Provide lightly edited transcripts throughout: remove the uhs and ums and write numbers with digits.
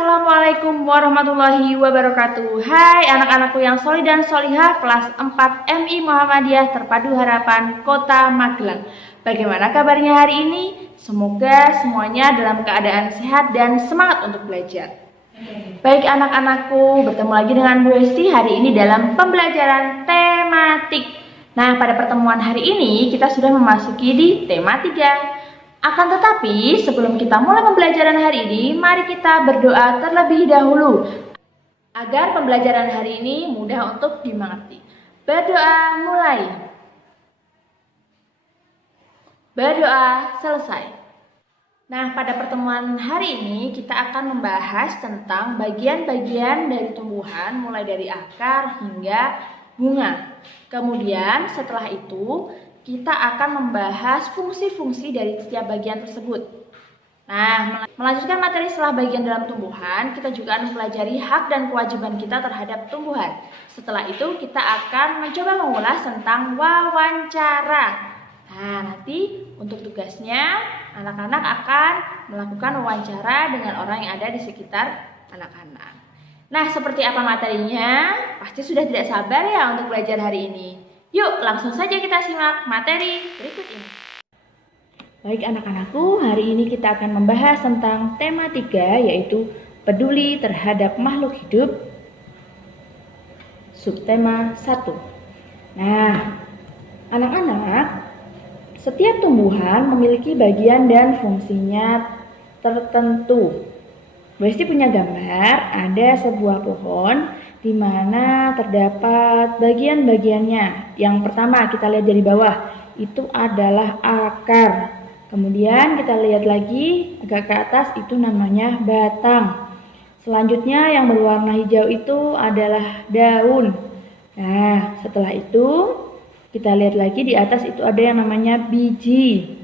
Assalamualaikum warahmatullahi wabarakatuh. Hai anak-anakku yang solih dan solihah kelas 4 MI Muhammadiyah Terpadu Harapan Kota Magelang. Bagaimana kabarnya hari ini? Semoga semuanya dalam keadaan sehat dan semangat untuk belajar. Baik anak-anakku, bertemu lagi dengan Bu Esti hari ini dalam pembelajaran tematik. Nah, pada pertemuan hari ini kita sudah memasuki di tema 3. Akan tetapi, sebelum kita mulai pembelajaran hari ini, mari kita berdoa terlebih dahulu agar pembelajaran hari ini mudah untuk dimengerti. Berdoa mulai. Berdoa selesai. Nah, pada pertemuan hari ini kita akan membahas tentang bagian-bagian dari tumbuhan mulai dari akar hingga bunga. Kemudian setelah itu kita akan membahas fungsi-fungsi dari setiap bagian tersebut. Nah, melanjutkan materi setelah bagian dalam tumbuhan, kita juga akan mempelajari hak dan kewajiban kita terhadap tumbuhan. Setelah itu, kita akan mencoba mengulas tentang wawancara. Nah, nanti untuk tugasnya, anak-anak akan melakukan wawancara dengan orang yang ada di sekitar anak-anak. Nah, seperti apa materinya? Pasti sudah tidak sabar ya untuk belajar hari ini. Yuk, langsung saja kita simak materi berikut ini. Baik anak-anakku, hari ini kita akan membahas tentang tema 3, yaitu peduli terhadap makhluk hidup. Subtema 1. Nah, anak-anak, setiap tumbuhan memiliki bagian dan fungsinya tertentu. Bu Esti punya gambar, ada sebuah pohon di mana terdapat bagian-bagiannya. Yang pertama kita lihat dari bawah, itu adalah akar. Kemudian kita lihat lagi agak ke atas, itu namanya batang. Selanjutnya yang berwarna hijau itu adalah daun. Nah, setelah itu kita lihat lagi di atas, itu ada yang namanya biji.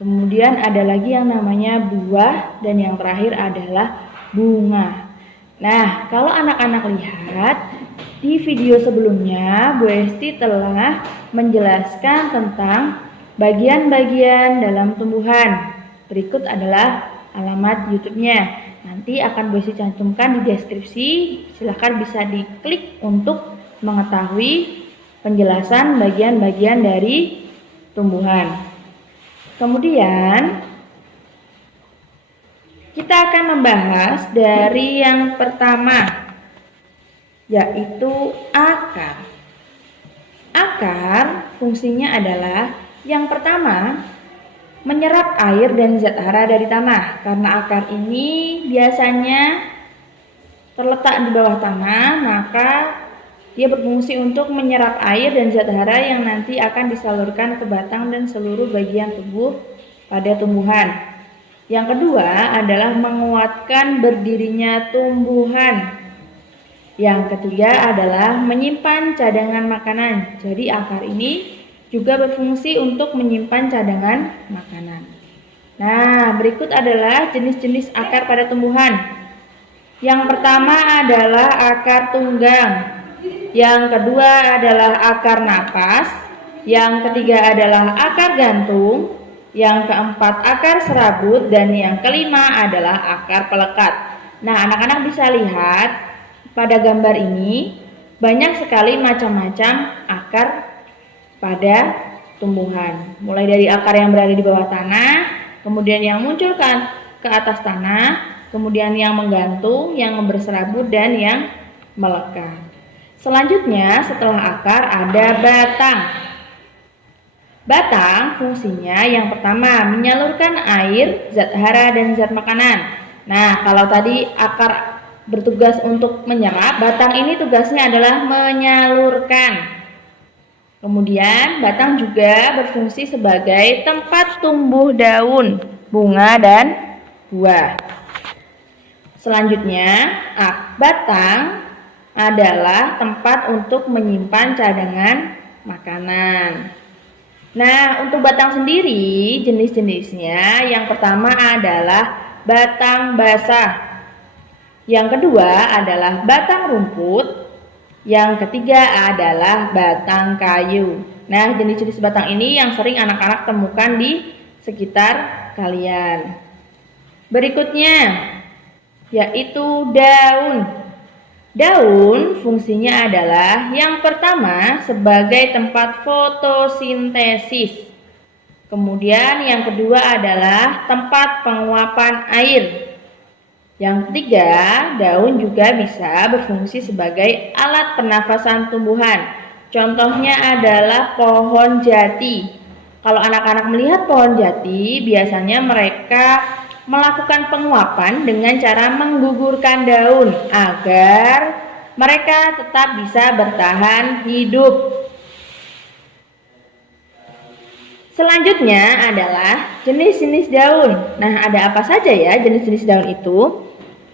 Kemudian ada lagi yang namanya buah, dan yang terakhir adalah bunga. Nah, kalau anak-anak lihat di video sebelumnya, Bu Esti telah menjelaskan tentang bagian-bagian dalam tumbuhan. Berikut adalah alamat YouTube-nya. Nanti akan Bu Esti cantumkan di deskripsi. Silahkan bisa diklik untuk mengetahui penjelasan bagian-bagian dari tumbuhan. Kemudian kita akan membahas dari yang pertama, yaitu akar. Akar fungsinya adalah yang pertama, menyerap air dan zat hara dari tanah. Karena akar ini biasanya terletak di bawah tanah, maka dia berfungsi untuk menyerap air dan zat hara yang nanti akan disalurkan ke batang dan seluruh bagian tubuh pada tumbuhan. Yang kedua adalah menguatkan berdirinya tumbuhan. Yang ketiga adalah menyimpan cadangan makanan. Jadi akar ini juga berfungsi untuk menyimpan cadangan makanan. Nah, berikut adalah jenis-jenis akar pada tumbuhan. Yang pertama adalah akar tunggang. Yang kedua adalah akar napas. Yang ketiga adalah akar gantung. Yang keempat akar serabut, dan yang kelima adalah akar pelekat. Nah, anak-anak bisa lihat pada gambar ini banyak sekali macam-macam akar pada tumbuhan. Mulai dari akar yang berada di bawah tanah, kemudian yang muncul ke atas tanah, kemudian yang menggantung, yang berserabut, dan yang melekat. Selanjutnya setelah akar ada batang. Batang fungsinya yang pertama menyalurkan air, zat hara, dan zat makanan. Nah, kalau tadi akar bertugas untuk menyerap, batang ini tugasnya adalah menyalurkan. Kemudian batang juga berfungsi sebagai tempat tumbuh daun, bunga, dan buah. Selanjutnya, batang adalah tempat untuk menyimpan cadangan makanan. Nah, untuk batang sendiri, jenis-jenisnya yang pertama adalah batang basah. Yang kedua adalah batang rumput. Yang ketiga adalah batang kayu. Nah, jenis-jenis batang ini yang sering anak-anak temukan di sekitar kalian. Berikutnya, yaitu daun. Daun fungsinya adalah yang pertama sebagai tempat fotosintesis. Kemudian yang kedua adalah tempat penguapan air. Yang ketiga, daun juga bisa berfungsi sebagai alat pernafasan tumbuhan. Contohnya adalah pohon jati. Kalau anak-anak melihat pohon jati, biasanya mereka melakukan penguapan dengan cara menggugurkan daun agar mereka tetap bisa bertahan hidup. Selanjutnya adalah jenis-jenis daun. Nah, ada apa saja ya jenis-jenis daun itu?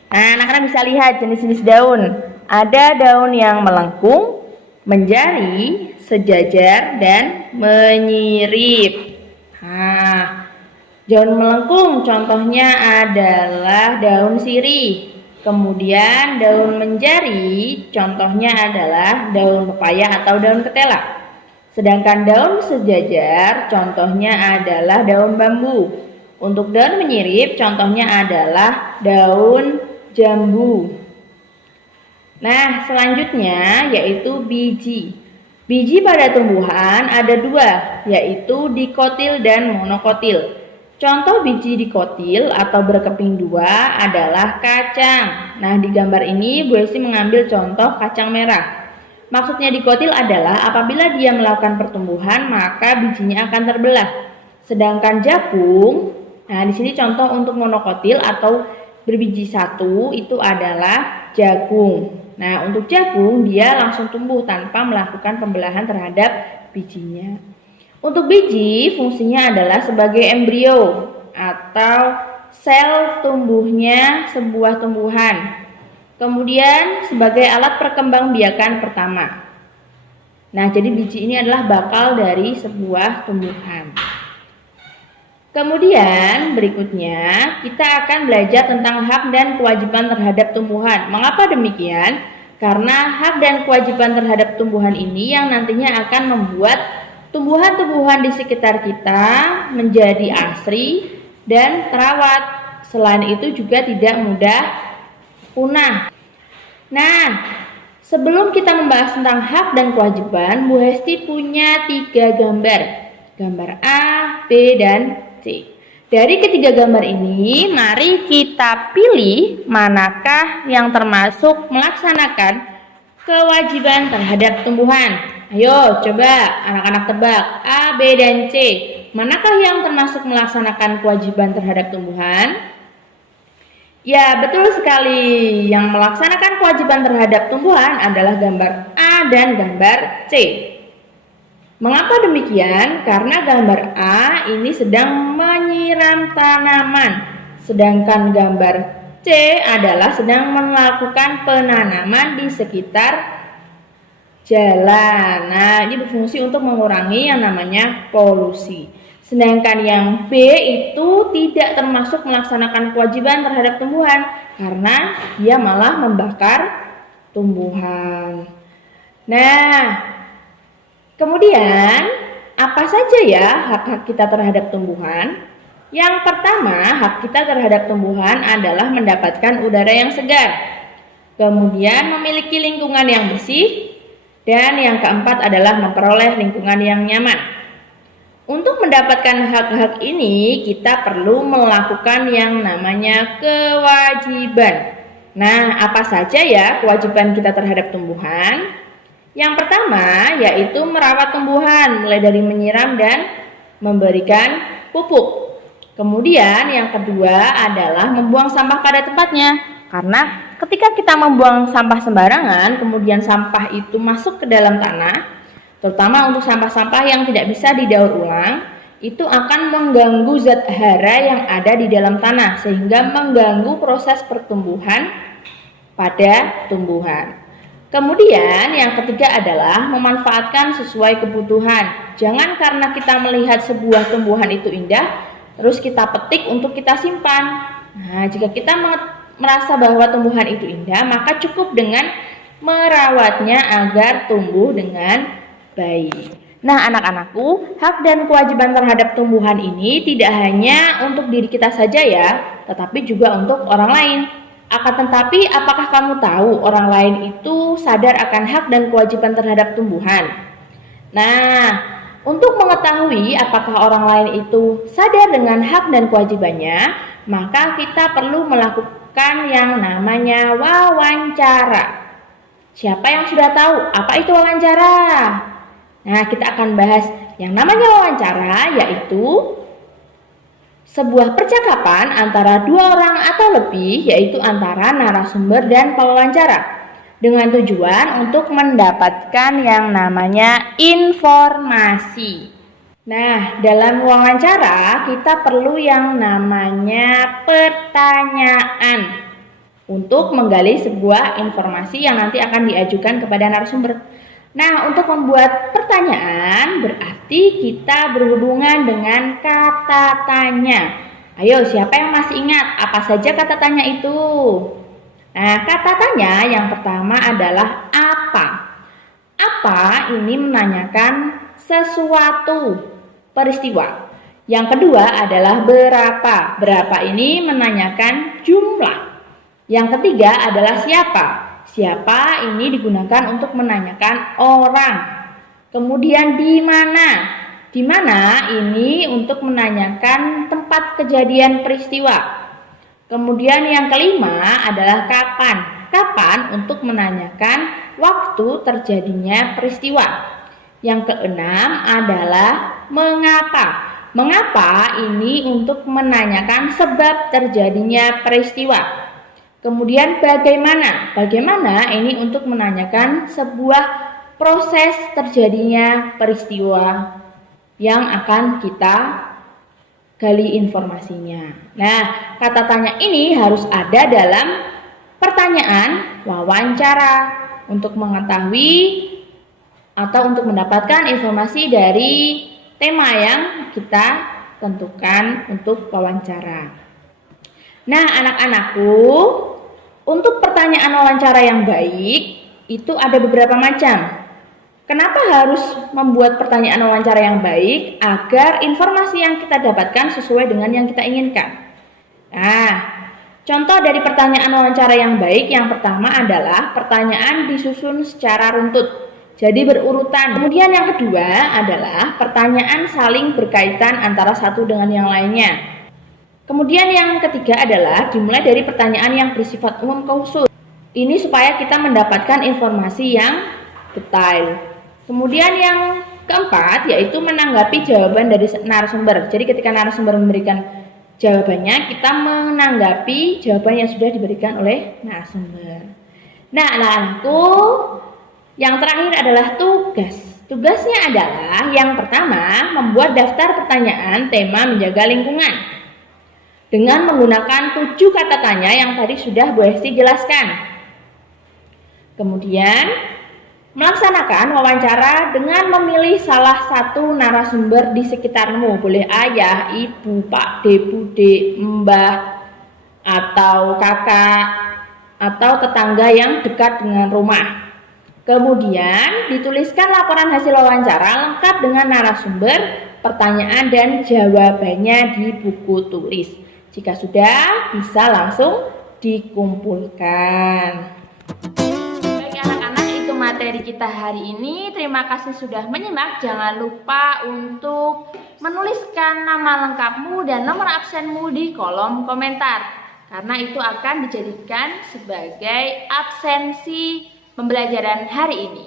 Nah, anak-anak bisa lihat jenis-jenis daun. Ada daun yang melengkung, menjari, sejajar, dan menyirip. Nah, daun melengkung contohnya adalah daun sirih. Kemudian daun menjari contohnya adalah daun pepaya atau daun ketela. Sedangkan daun sejajar contohnya adalah daun bambu. Untuk daun menyirip contohnya adalah daun jambu. Nah, selanjutnya yaitu biji. Biji pada tumbuhan ada dua, yaitu dikotil dan monokotil. Contoh biji dikotil atau berkeping dua adalah kacang. Nah, di gambar ini Bu Esti mengambil contoh kacang merah. Maksudnya dikotil adalah apabila dia melakukan pertumbuhan maka bijinya akan terbelah. Sedangkan jagung, nah di sini contoh untuk monokotil atau berbiji satu itu adalah jagung. Nah, untuk jagung dia langsung tumbuh tanpa melakukan pembelahan terhadap bijinya. Untuk biji fungsinya adalah sebagai embrio atau sel tumbuhnya sebuah tumbuhan. Kemudian sebagai alat perkembangbiakan pertama. Nah, jadi biji ini adalah bakal dari sebuah tumbuhan. Kemudian berikutnya kita akan belajar tentang hak dan kewajiban terhadap tumbuhan. Mengapa demikian? Karena hak dan kewajiban terhadap tumbuhan ini yang nantinya akan membuat tumbuhan-tumbuhan di sekitar kita menjadi asri dan terawat. Selain itu juga tidak mudah punah. Nah, sebelum kita membahas tentang hak dan kewajiban, Bu Hesti punya 3 gambar. Gambar A, B, dan C. Dari ketiga gambar ini, mari kita pilih manakah yang termasuk melaksanakan kewajiban terhadap tumbuhan. Ayo, coba anak-anak tebak A, B, dan C. Manakah yang termasuk melaksanakan kewajiban terhadap tumbuhan? Ya, betul sekali. Yang melaksanakan kewajiban terhadap tumbuhan adalah gambar A dan gambar C. Mengapa demikian? Karena gambar A ini sedang menyiram tanaman, sedangkan gambar C adalah sedang melakukan penanaman di sekitar jalan. Nah, ini berfungsi untuk mengurangi yang namanya polusi. Sedangkan yang B itu tidak termasuk melaksanakan kewajiban terhadap tumbuhan karena dia malah membakar tumbuhan. Nah, kemudian, apa saja ya hak-hak kita terhadap tumbuhan? Yang pertama, hak kita terhadap tumbuhan adalah mendapatkan udara yang segar. Kemudian, memiliki lingkungan yang bersih. Dan yang keempat adalah memperoleh lingkungan yang nyaman. Untuk mendapatkan hak-hak ini, kita perlu melakukan yang namanya kewajiban. Nah, apa saja ya kewajiban kita terhadap tumbuhan? Yang pertama yaitu merawat tumbuhan mulai dari menyiram dan memberikan pupuk. Kemudian yang kedua adalah membuang sampah pada tempatnya. Karena ketika kita membuang sampah sembarangan, kemudian sampah itu masuk ke dalam tanah, terutama untuk sampah-sampah yang tidak bisa didaur ulang, itu akan mengganggu zat hara yang ada di dalam tanah sehingga mengganggu proses pertumbuhan pada tumbuhan. Kemudian yang ketiga adalah memanfaatkan sesuai kebutuhan. Jangan karena kita melihat sebuah tumbuhan itu indah, terus kita petik untuk kita simpan. Nah, jika kita merasa bahwa tumbuhan itu indah, maka cukup dengan merawatnya agar tumbuh dengan baik. Nah, anak-anakku, hak dan kewajiban terhadap tumbuhan ini tidak hanya untuk diri kita saja ya, tetapi juga untuk orang lain. Akan tetapi, apakah kamu tahu orang lain itu sadar akan hak dan kewajiban terhadap tumbuhan? Nah, untuk mengetahui apakah orang lain itu sadar dengan hak dan kewajibannya, maka kita perlu melakukan yang namanya wawancara. Siapa yang sudah tahu apa itu wawancara? Nah, kita akan bahas yang namanya wawancara, yaitu sebuah percakapan antara dua orang atau lebih, yaitu antara narasumber dan pewawancara, dengan tujuan untuk mendapatkan yang namanya informasi. Nah, dalam wawancara kita perlu yang namanya pertanyaan untuk menggali sebuah informasi yang nanti akan diajukan kepada narasumber. Nah, untuk membuat pertanyaan berarti kita berhubungan dengan kata tanya. Ayo, siapa yang masih ingat apa saja kata tanya itu? Nah, kata tanya yang pertama adalah apa. Apa ini menanyakan sesuatu, peristiwa. Yang kedua adalah berapa. Berapa ini menanyakan jumlah. Yang ketiga adalah siapa. Siapa ini digunakan untuk menanyakan orang. Kemudian di mana. Di mana ini untuk menanyakan tempat kejadian peristiwa. Kemudian yang kelima adalah kapan. Kapan untuk menanyakan waktu terjadinya peristiwa. Yang keenam adalah mengapa. Mengapa ini untuk menanyakan sebab terjadinya peristiwa. Kemudian bagaimana? Bagaimana ini untuk menanyakan sebuah proses terjadinya peristiwa yang akan kita gali informasinya. Nah, kata tanya ini harus ada dalam pertanyaan wawancara untuk mengetahui atau untuk mendapatkan informasi dari tema yang kita tentukan untuk wawancara. Nah, anak-anakku, untuk pertanyaan wawancara yang baik itu ada beberapa macam. Kenapa harus membuat pertanyaan wawancara yang baik? Agar informasi yang kita dapatkan sesuai dengan yang kita inginkan. Nah, contoh dari pertanyaan wawancara yang baik yang pertama adalah pertanyaan disusun secara runtut, jadi berurutan. Kemudian yang kedua adalah pertanyaan saling berkaitan antara satu dengan yang lainnya. Kemudian yang ketiga adalah dimulai dari pertanyaan yang bersifat umum khusus. Ini supaya kita mendapatkan informasi yang detail. Kemudian yang keempat yaitu menanggapi jawaban dari narasumber. Jadi ketika narasumber memberikan jawabannya, kita menanggapi jawaban yang sudah diberikan oleh narasumber. Nah, anak-anakku, yang terakhir adalah tugas. Tugasnya adalah yang pertama membuat daftar pertanyaan tema menjaga lingkungan dengan menggunakan 7 kata tanya yang tadi sudah Bu Hesti jelaskan. Kemudian melaksanakan wawancara dengan memilih salah satu narasumber di sekitarmu. Boleh ayah, ibu, pak de, bude, mbah, atau kakak, atau tetangga yang dekat dengan rumah. Kemudian dituliskan laporan hasil wawancara lengkap dengan narasumber, pertanyaan dan jawabannya di buku tulis. Jika sudah, bisa langsung dikumpulkan. Baik anak-anak, itu materi kita hari ini. Terima kasih sudah menyimak. Jangan lupa untuk menuliskan nama lengkapmu dan nomor absenmu di kolom komentar, karena itu akan dijadikan sebagai absensi pembelajaran hari ini.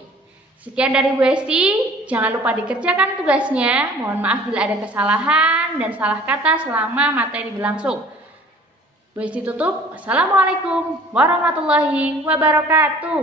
Sekian dari Bu Hesti, jangan lupa dikerjakan tugasnya. Mohon maaf bila ada kesalahan dan salah kata selama materi berlangsung. Bu Hesti tutup. Wassalamualaikum warahmatullahi wabarakatuh.